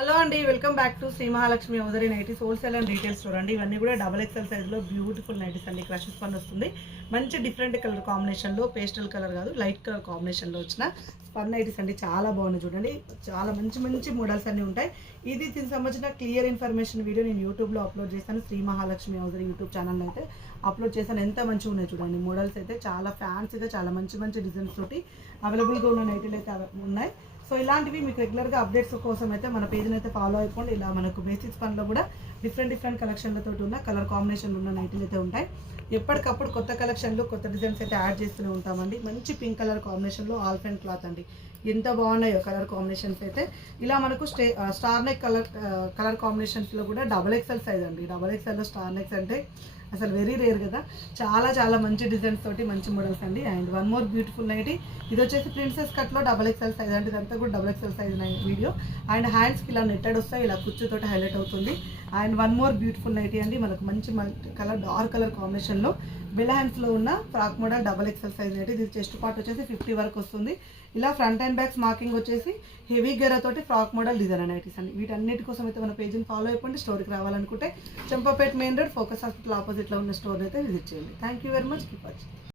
Hello అండి, welcome back to Shri Mahalakshmi hosiery nighties wholesale and retail store అండి. ఇవన్నీ కూడా డబల్ ఎక్సెల్ సైజ్లో బ్యూటిఫుల్ నైటీస్ అండి. క్రషెస్ పని వస్తుంది, మంచి డిఫరెంట్ కలర్ కాంబినేషన్లో, పేస్టల్ కలర్ కాదు లైట్ కలర్ కాంబినేషన్లో వచ్చిన స్పన్ నైటీస్ అండి. చాలా బాగున్నాయి చూడండి, చాలా మంచి మంచి మోడల్స్ అన్నీ ఉంటాయి. దీనికి సంబంధించిన క్లియర్ ఇన్ఫర్మేషన్ వీడియో నేను యూట్యూబ్లో అప్లోడ్ చేస్తాను. Shri Mahalakshmi hosiery YouTube channel అయితే అప్లోడ్ చేశాను. ఎంత మంచిగా ఉన్నాయి చూడండి. మోడల్స్ అయితే చాలా ఫ్యాన్సీగా, చాలా మంచి మంచి డిజైన్స్ తోటి అవైలబుల్గా ఉన్న నైటీలు అయితే ఉన్నాయి. సో ఇలాంటివి మీకు రెగ్యులర్గా అప్డేట్స్ కోసం అయితే మన పేజ్ని అయితే ఫాలో అయిపోండి. ఇలా మనకు బేసిక్స్ పనిలో కూడా డిఫరెంట్ కలెక్షన్లతో ఉన్న కలర్ కాంబినేషన్లు ఉన్న నైటీలు అయితే ఉంటాయి. ఎప్పటికప్పుడు కొత్త కలెక్షన్లు, కొత్త డిజైన్స్ అయితే యాడ్ చేస్తూనే ఉంటామండి. మంచి పింక్ కలర్ కాంబినేషన్లో ఆల్ఫెన్ క్లాత్ అండి. ఎంత బాగున్నాయో కలర్ కాంబినేషన్స్ అయితే. ఇలా మనకు స్టార్ నెక్ కలర్ కాంబినేషన్స్లో కూడా డబల్ ఎక్సెల్ సైజ్ అండి. డబల్ ఎక్సెల్లో స్టార్ నెక్స్ అంటే అసలు వెరీ రేర్ కదా. చాలా మంచి డిజైన్స్ తోటి మంచి మోడల్స్ అండి. And one more beautiful nightie, ఇది వచ్చేసి ప్రిన్సెస్ కట్లో డబల్ ఎక్సెల్ సైజ్ అంటే ఇదంతా కూడా double XL size video. And హ్యాండ్స్కి ఇలా నెట్టెడ్ వస్తాయి, ఇలా కుర్చీతోటి హైలైట్ అవుతుంది. And one more beautiful nighty అండి. మనకు మంచి కలర్ డార్క్ కలర్ కాంబినేషన్లో బెల్ హ్యాండ్స్లో ఉన్న frock model double XL size nighty. ఇది చెస్ట్ పార్ట్ వచ్చేసి 50 వరకు వస్తుంది. ఇలా ఫ్రంట్ అండ్ బ్యాక్స్ మార్కింగ్ వచ్చేసి హెవీ గెరతోటి ఫ్రాక్ మోడల్ డిజైన్ నైటీస్ అండి. వీటన్నిటి కోసం అయితే మన పేజ్ని ఫాలో అయిపోండి. స్టోర్కి రావాలనుకుంటే Champapet main road focus hospital ఆపోజిట్లో ఉన్న స్టోర్ అయితే విజిట్ చేయండి. Thank you very much. Keep watching.